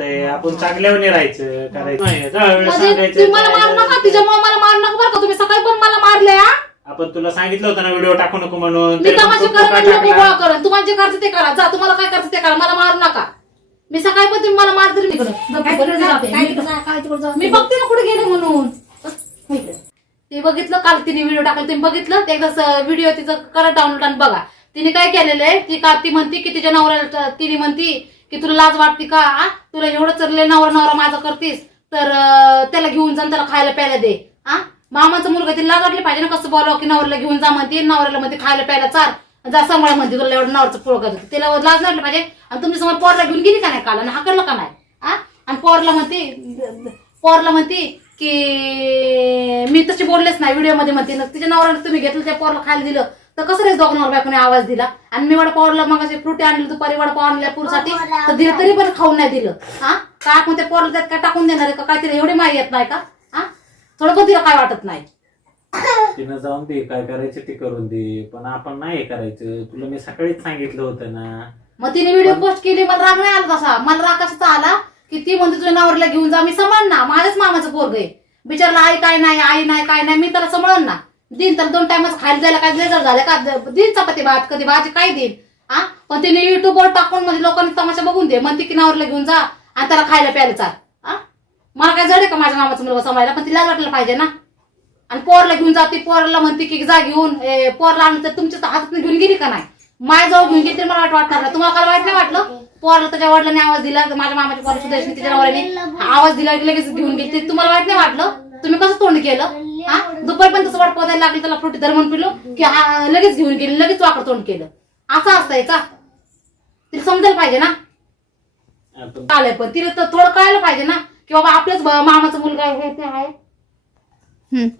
आपण चांगल्यावर राहायचं करायचं. नाही, म्हणजे तुम्ही मला मारू नका तिच्यामुळे मला मारू नका बरं का तुम्ही सकाळी पण मला मारले हा? आपण तुला सांगितलं होतं ना व्हिडिओ टाकू नको म्हणून. मी तरी पण तमाशे तू का करा आणि लोक टाकला? गोळा करा तुम्हाला जे करायचं ते करा. जा तुम्हाला काय करायचं ते करा. मला मारू नका. मी सकाळी पण तुम्ही मला मार तरी मी इकडं. काय बरं तिकडे जा, जाते. काय तिकडे जा, काय तिकडे जा. मी बघते ना कुठे गेले म्हणून. हो इकडे. ते बघितलं काल तिने व्हिडिओ टाकला. तुम्ही बघितलं? ते एकदा व्हिडिओ तिचं करा डाउनलोड आणि बघा. तिने काय केलेलं आहे? ती का ती म्हणती की तिच्या नवऱ्याला तिने म्हणती की तुला लाज वाटते का? आ? तुला एवढं चरले नवरा नवरा माझा करतीस तर त्याला घेऊन जा त्याला खायला प्यायला दे. आ? मामाचा मुलगा तिला लागले पाहिजे ना कसं बोलावं की नवऱ्याला घेऊन जा म्हणते नवऱ्याला म्हणते खायला प्यायला चार जा सांभाळ म्हणते तुला एवढं नवरचं पोळ करतो तिला लाज वाटली पाहिजे. आणि तुम्ही समोर पोरला घेऊन गेली का नाही काल? आणि हाकडलं का नाही? आ? आणि पोरला म्हणते पोरला म्हणते की मी तशी बोललेच नाही व्हिडिओमध्ये म्हणते ना तिच्या नवऱ्याला तुम्ही घेतलं त्या पोरला खायला दिलं. तर कसं रे दोघांवर बायकोने आवाज दिला? आणि मी वडापावला मग असे फ्रुटी आणले दुपारी वडापाव आणल्या पुरसाठी. तर दिलं तरी पण खाऊन नाही दिलं. हा? काय आपण त्या पोरला त्यात काय टाकून देणार आहे का काय तिला एवढी माही येत नाही का? हा? थोडं पण तिला काय वाटत नाही. तिनं जाऊन दे काय करायचं ते करून दे. पण आपण नाही हे करायचं. तुला मी सकाळीच सांगितलं होतं ना. मग तिने व्हिडिओ पोस्ट केली मला राग नाही आला तसा. मला राग कशाचा आला की ती म्हणते तुझ्या नवऱ्याला घेऊन जा मी समळ ना माझ्याच मामाचं पोरग आहे. बिचारला आई काय नाही आई नाही काय नाही मी त्याला समळन ना दिन तर दोन टायमाच खायला जायला काय लेजर झालं का? दिन चपाती भात कधी भाजी काय देईन हा पण तिने युट्यूबवर टाकून म्हणजे लोकांनी तमाशा बघून दे. म्हणते की नावरला घेऊन जा आणि त्याला खायला प्यायला चाल. हा मला काय जड आहे का माझ्या मामाचं मुलगा समायला पण तिला वाटलं पाहिजे ना. आणि पोरला घेऊन जाते पोरला म्हणते की जा घेऊन. ए, पोरला आणलं तर तुमच्या हातात घेऊन गेली का नाही? माझ्याजवळ घेऊन गेली तरी मला वाट वाटणार नाही. तुम्हाला काय वाईट नाही वाटलं? पोरला त्याच्या वडिलांनी आवाज दिला माझ्या मामाच्या पोरा सुद्धा तिच्या नवऱ्याने आवाज दिला की लगेच घेऊन गेली तुम्हाला वाईट नाही वाटलं? तुम्ही कसं तोंड केलं? हा? दुपारी पण तसं वाट पोदायला लागली त्याला फ्रुटी धर्मन पिलो की हा, लगेच घेऊन गेली लगेच वाकड तोंड केलं. असं असतंय का? तिला समजायला पाहिजे ना? आपण चालेल पण तिला तर थोडं कळायला पाहिजे ना की बाबा आपल्याच ब- मामाचा मुलगा आहे हे ते आहे.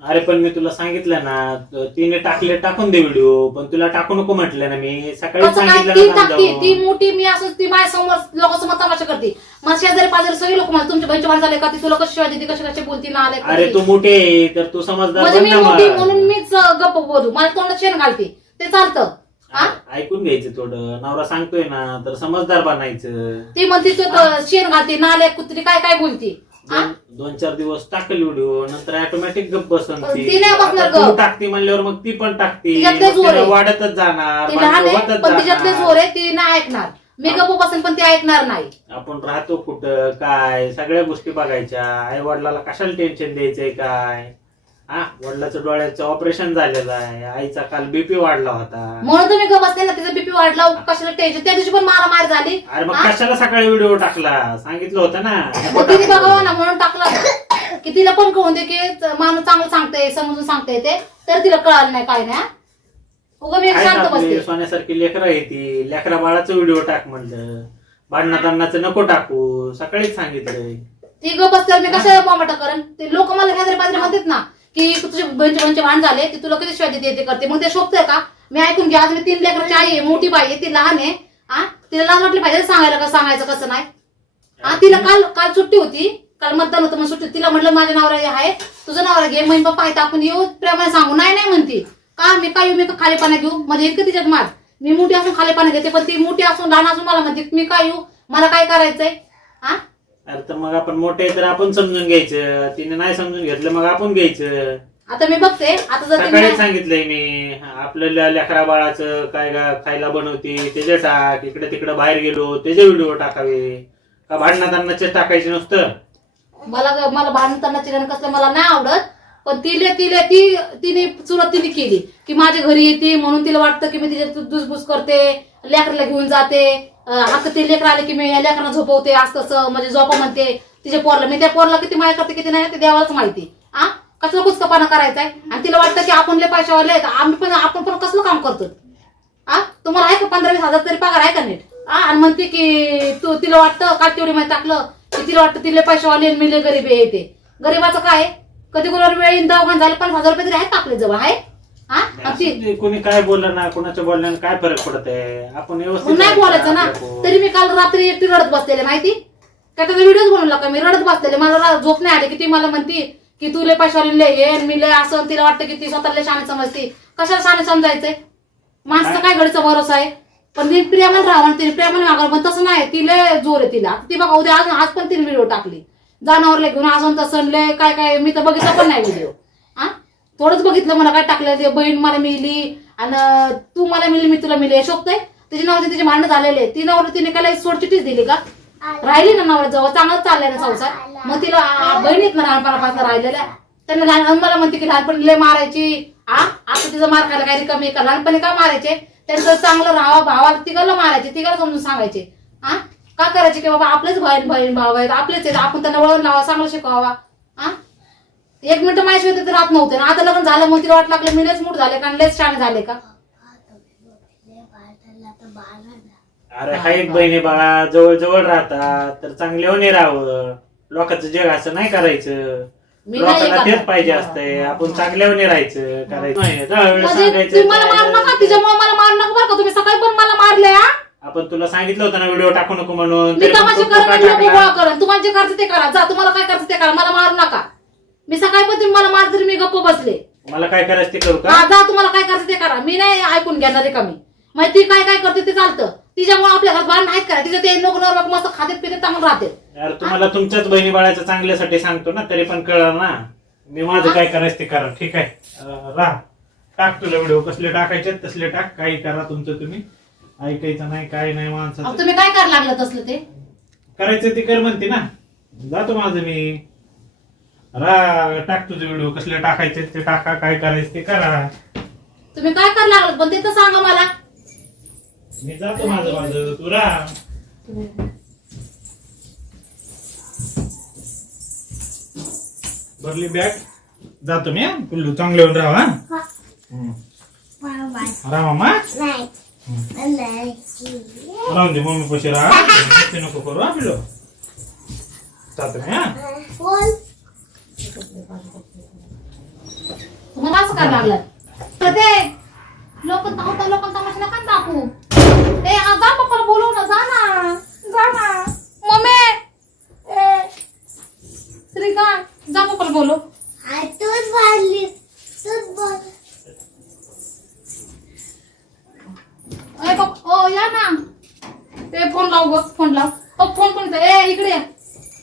अरे पण मी तुला सांगितलं ना त- तिने टाकले टाकून दे व्हिडिओ पण तुला टाकू नको म्हटलं ना मी. सकाळी कसं काय सांगितलं ती ना टाकती समजावून. ती मोठी मी असं ती माझ्यासमोर लोकांसमोर तमाशा करते. मग शेजारी पाजारी सगळे लोक मला तुमच्या भांडण झाले का ती तुला कशी शिवाय देते कशी कशी बोलती ना आले अरे तू मोठे आहे, तर तू समजदार म्हणजे बन मी ना मोठी. म्हणून मीच अं, गप्प बोलू मला तोंडात शेण घालते ते चालतं हा ऐकून घ्यायचं थोडं नवरा सांगतोय ना तर समजदार बनायचं ती म्हणते तू तर शेण घालते नाले कुत्री काय काय बोलती हा? दोन दोन चार दिवस टाकल व्हिडिओ नंतर ऑटोमॅटिक गप्प बसन ती. ती नाही बसणार आता तू गप्प. टाकते म्हणल्यावर मग ती पण टाकते तिच्यातले मग जोर तिला आहे. वाढतच जाणार ती लहान भांडण आहे होतच पण तिच्यातले जाणार. जोर आहे ती नाही ऐकणार मी गप्प बसेन पण ती ऐकणार नाही. आपण राहतो कुठं काय सगळ्या गोष्टी बघायच्या. आई वडिलाला कशाला टेन्शन द्यायचंय काय? हा वडिलाचं डोळ्याचं ऑपरेशन झालेलं आहे. आईचा काल बीपी वाढला होता. म्हणून तुम्ही गप्प बसले ना तिचा बीपी वाढला. कशाला टेन्शन त्या दिवशी पण मारामार झाली. अरे मग हा? कशाला सकाळी व्हिडिओ टाकला? सांगितलं होतं ना. मग तिने बघावं ना म्हणून टाकला. की तिला पण कळून दे की माणूस चांगलं सांगते समजून सांगते ते. तर तिला कळालं नाही काय नाही उगा मी शांत बसते. सोन्यासारखी लेकरं आहे ती. लेकरा बाळाचं व्हिडिओ टाक म्हणलं. भांडणात नको टाकू. सकाळीच सांगितलंय ती ग बसल्यावर मी कशा मोबाटा करण ते लोक मला हेजरे पाजरे म्हणतात ना की तुझे बहिणचे बहिणचे भांड झाले ती तुला कधी शिवाय देते ते करते. मग ते शोभतंय का? मी ऐकून घ्या आज मी तीन लेकराची आई आहे मोठी बाई आहे ती लहान आहे. हा तिला लाज वाटली पाहिजे सांगायला का सांगायचं कसं नाही? हा तिला काल काल सुट्टी होती. काल मतदान होतं मग सुट्टी तिला म्हटलं माझ्या नवरा आहे तुझं नवरा घे मग पप्पा आहे आपण येऊ प्रेमाने सांगू. नाही नाही म्हणती. का? मी काय येऊ मी का खाली पाणी घेऊ म्हणजे इतकं तिच्यात माझ मी मोठी असून खाली पाणी घेते पण ती मोठी असून लहान असून मला म्हणते मी काय येऊ? मला काय करायचंय? हा? अरे तर मग आपण मोठे आहे तर आपण समजून घ्यायचं. तिने नाही समजून घेतलं मग आपण घ्यायचं. आता मी बघते. आता जर सकाळी सांगितलंय मी. आपल्या लेकरा बाळाचं काय गा- खायला बनवते त्याचे टाक. इकडे तिकडे बाहेर गेलो त्याचे व्हिडिओ टाकावे. का भांडणात टाकायचे नुसतं? मला मला भांडण चिकन कसलं मला नाही आवडत. पण तिले तिले ती तिने सुरुवात तिने केली. की माझ्या घरी येते म्हणून तिला वाटतं की मी तिच्या दुसबुस करते लेकराला घेऊन जाते. हक्क ते लेकर आले की मी या लेकरांना झोपवते असं तसं म्हणजे झोपा म्हणते तिच्या पोरला. मी त्या पोरला किती माया करते किती नाही ते देवालाच माहिती. आ? कसलं कुचकपाना करायचंय? आणि तिला वाटतं की आपण लय पैशावाले आहेत. आम्ही पण आपण पण कसलं काम करतो? आ? तुम्हाला आहे का पंधरा वीस हजार तरी पगार आहे का नीट? आ? आणि म्हणते की तू तिला वाटतं का तेवढी माहिती टाकलं की तिला वाटतं तिला पैशावाले आणि मी गरीब आहे ते गरीबाचं काय कधी कोणावर वेळ येईन दवाखाना झालं पन्नास हजार रुपये तरी आहेत आपल्या जवळ? आहे हा? आणि ती असं ते कोणी काय बोललं ना कोणाच्या बोलण्याने काय फरक पडत आहे आपण व्यवस्थित नाही बोलायचं ना. तरी मी काल रात्री एकटी रडत बसलेले माहिती? काय त्याचा व्हिडिओच बनवला का? मी रडत बसलेले. मला रा- झोप नाही आली की ती मला म्हणती की तू लय पैशावाली लय आणि मी लय असं तिला वाटतं की ती स्वतःला शाणे समजते. कशाला शाणे समजायचंय? माणसाचा काय घडीचा भरोसा आहे? पण ती प्रेमाने राहा तिने प्रेमाने वागावं पण तसं नाही. तिला जोर आहे तिला. ती बघा उद्या आज आज पण तिने व्हिडिओ टाकली. जनावरला घेऊन अजून तसं लय काय काय मी तर बघितलं पण नाही व्हिडिओ हा थोडंच बघितलं मला काय टाकलं ते बहीण मला मिळली आणि तू मला मिळली मी तुला मिळली. शोभतोय तिची नवरी तिचे भांडण झालेले ती नवरी तिने काय सोडचिटीच दिली का? राहिली ना नवऱ्या जवळ चांगलं चाललंय ना संसार. मग तिला बहीण बहिणीत ना लहानपणापासून राहिलेल्या. त्यांना लहान मला म्हणते की लहानपणी लय मारायची. आ? आता तिचं मार खायला काही कमी का? लहानपणी का मारायचे? त्यांचं चांगलं राहावा भावा तिघाला मारायचे तिघाला समजून सांगायचे. हा का करायचे की बाबा आपलेच बहीण बहीण भाव आहेत आपलेच आहेत आपण त्यांना वळण लावा चांगलं शिकवावा. आ? एक मिनिट माझ्याशिवाय तर राहत नव्हते ना. आता लग्न झालं मग तिला वाट लागलं मी लेच मूड झाले का लेच छान झाले का? अरे हा एक बहिणी बाळा जवळ जवळ राहतात तर चांगले होणे राहावं. लोकांचं जग असं नाही करायचं. मी नाही लोकांना करणार. तेच पाहिजे असतंय. आपण चांगल्याने राहायचं करायचं. नाही दरवेळेस म्हणजे तुम्ही मला मारू नका तिच्यामुळे मला मारू नका बरं का. तुम्ही सकाळी पण मला मारले हा आपण तुला सांगितलं होतं ना व्हिडिओ टाकू नको म्हणून. मी तरी पण तमाशे तू का करेन लोक टाकला? गोळा करेन. तुम्हाला जे करायचं ते करा. जा तुम्हाला काय करायचं ते करा. मला मारू नका. मी सकाळी पण तुम्ही मला मार तरी मी गप्प बसले. मला काय करायचं ते करू का? हा जा तुम्हाला काय करायचं ते करा. मी नाही ऐकून घेणार आहे कमी मग ती काय काय करते ते चालतं. तिच्यामुळे आपल्या घरात बाळ नाहीत करा तिचं ते नको नवरा मस्त खाते पिते चांगलं राहते यार तुम्हाला तुमच्याच बहिणी बाळाच्या चांगल्यासाठी सांगतो ना तरी पण कळलं ना. मी माझं काय करायचं ते करा. ठीक आहे? अं, राहा. टाक तुला व्हिडिओ. कसले टाकायचे तसले टाक. काही करा तुमचं तुम्ही. ऐकायचं नाही काय नाही अहो, माणसाचं तुम्ही काय करायला लागलं तसलं ते? करायचं ते कर म्हणते ना. जातो माझं मी. रा टाक तुझे व्हिडिओ कसले टाकायचे ते टाका काय करायचं ते करा. तुम्ही काय करायला लागलं पण ते तर सांगा मला. मी जातो माझं माझं. तू राहा भरली बॅग जातो मी हं. पिल्लू चांगले होऊन राहा हा. हं. राहा मामा. दे मम्मी पशी राहा ते नको करू हा पिल्लू जातो मी हा तुम्हाला असं करायला लागलं तर ते लोक धावता लोक तमाशा नका दाखवू ए आ, जा पप्पाला बोलव ना जा ना जा ना मम्मी ए, श्रीकांत जा पप्पाला बोलव ए पप ओ या ना ते फोन लाव बघ फोन येतोय? ए इकडे ये.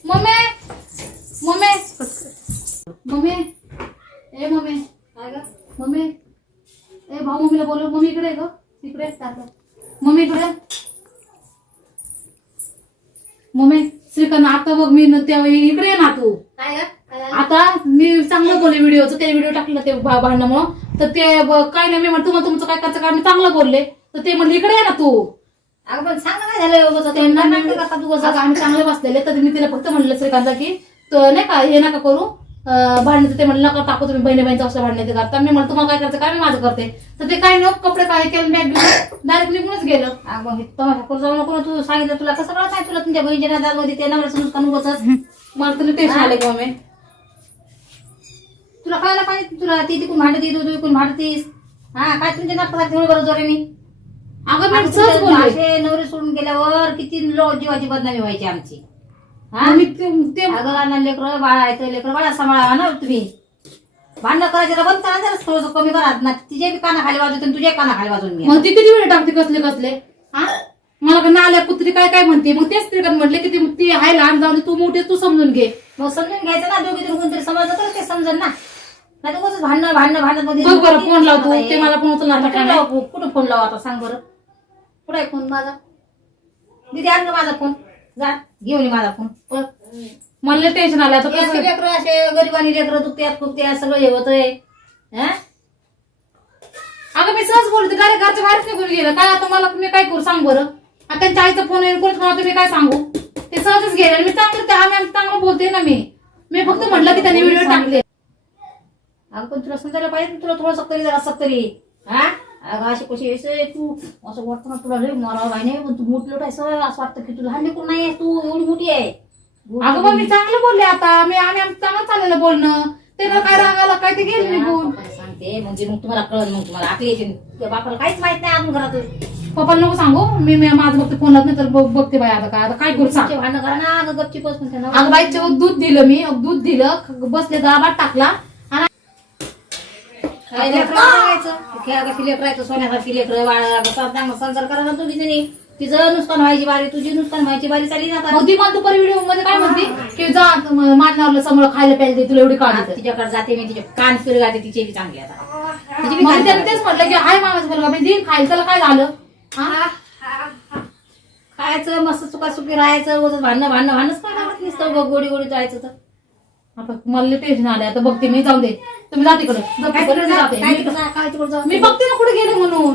Mummy mummy. मम्मी. ए मम्मी. काय ग मम्मी. ए भाऊ मम्मीला बोलव. मम्मी इकडे ग. इकडे. मम्मी इकडे. मम्मी श्रीकांत आता बघ मी न- त्या इकडे ये ना तू. काय ग? काय झालं? आता मी चांगलं बोलले व्हिडिओचं. ते व्हिडिओ टाकलं ते भा- भांडणामुळं. तर ते ब- काय नाही मी म्हणतो तुम्हाला तुमचं काय करायचं? काय मी चांगलं बोलले. तर ते म्हणले इकडे ये ना तू. अगं पण सांग ना काय झालं उगाच ते त्यांना नाटक करता तू अगं कसं आम्ही चांगले बसलेले तर मी तिला फक्त म्हणलं श्रीकांतला की तो नाही का हे नका करू. अं, ते म्हणलं नका टाकू तुम्ही बहिणी बहिणीचं असं भांडण्याचं करता. मी म्हणलं तुम्हाला काय करायचं? काय मी माझं करते? तर ते काय नको कपडे काय केलं बॅग घेऊन डायरेक्ट निघूनच गेलं. अगं मग तमाशा करू जाऊ नको ना तू सांगितलं तुला. कसं कळत नाही तुला? तुमच्या बहिणीच्या नादामध्ये ते नवऱ्याचं नुकसान उगाचच मला तरी टेन्शन आले गं मम्मी तुला कळायला पाहिजे तुला ती तिकून भांडती तू तिकून भांडतीस? हा काय तुमच्या नाटकात तेवढं बरं जोराने? अगं मी आणि सहज तुमच्या बोलले. असे नवरे सोडून गेल्यावर किती लो जीवाची बदनामी व्हायची आमची. हा? मी ते ते- अगं लहान लेकरं बाळा येतं लेकरं बाळा सांभाळावा ना तुम्ही. भांडणं करायचं तर बंद करा जरा थोडंसं कमी करा. ना तिचे बी कानाखाली वाजवते तुझ्या कानाखाली वाजवून घ्या. मग ती किती वेळ टाकते कसले कसले? हा? मला का नाल्या कुत्री काय काय म्हणते? मग तेच श्रीकांत म्हटले की ती- ती आहे लहान जाऊन तू मोठी तू समजून घे. मग समजून घ्यायचं ना दोघी तरी कोणतरी समजलं तर ते समजेल ना. नाही तर उगाचच भांडणं भांडणं भांडणं मध्ये बघ बरं फोन लावतो. ते मला फोन उचलणार का कुठं नाही लावू? कुठं फोन लावा आता सांग बरं? कुठं आहे फोन माझा? दिदी आण माझा फोन. जा घेऊन ये माझा फोन. पळ. मला टेन्शन आलं आता हे असे कसं लेकरं असे गरिबानी लेकरं दुखत्यात खुपत्यात सगळं हे होतंय. हं? अगं मी सहज बोलते डायरेक्ट घरच्या बाहेरच निघून गेलं. काय आता मला मी काय करू सांग बरं? आता त्यांच्या आईचा फोन येईल कोण तुम्ही काय सांगू? ते सहजच गेले आणि मी चांगलं त्या आम्ही चांगलं बोलते ना मी. मी फक्त म्हटलं की त्यांनी व्हिडिओ टाकले. अगं पण तुला समजायला पाहिजे ना तुला थोडं तरी जरा तरी हा? अगं अशी कशी तू असं वाटतं ना तुला मरावं काय नाही पण तू काय सगळं असं वाटतं की तुला हल्ली कोण नाही तू एवढी मोठी आहे अगं मग मी चांगलं बोलले आता. मी आम्ही आमचं चांगलं चाललेलं बोलणं. त्याला काय रागाला काय ते गेले निघून. पप्पाला सांगते म्हणजे मग तुम्हाला कळलं मग तुम्हाला आकली येते. तुझ्या बापाला काहीच माहीत नाही अजून घरात. पप्पाला नको सांगू. मी मी माझं बघते फोन नाही तर बघ- बघते बाई आता काय आता काय करू सांग. तुमचे भांडणं करा ना अगं गपची बस म्हणते ना अगं बाईच्या दूध दिलं मी दूध दिलं ख- बसले गावात टाकला. लेकरायचं सोन्यासारखी लेकरं संसार करा तिचं नुकसान व्हायची बारी तुझी नुकसान व्हायची बारी चालली मग ती व्हिडिओमध्ये काय म्हणते? की जा समोर खायला प्यायला दे तुला एवढी तर. तिच्याकडे जाते मी तिचे कान फिर तिचे बी चांगले आता. तिचे म्हटलं की हाय मामाचं मुलगा मी देईन खायला त्याला काय झालं? हा? खायचं मस्त चुका चुकी राहायचं भांडणं भांडणं भांडणच काय लागत नुसतं गोडी गोडी जायचं तर. आता मला टेन्शन आले आता बघते मी जाऊ दे. तुम्ही जा तिकडे. मी बघते ना कुठे गेले म्हणून.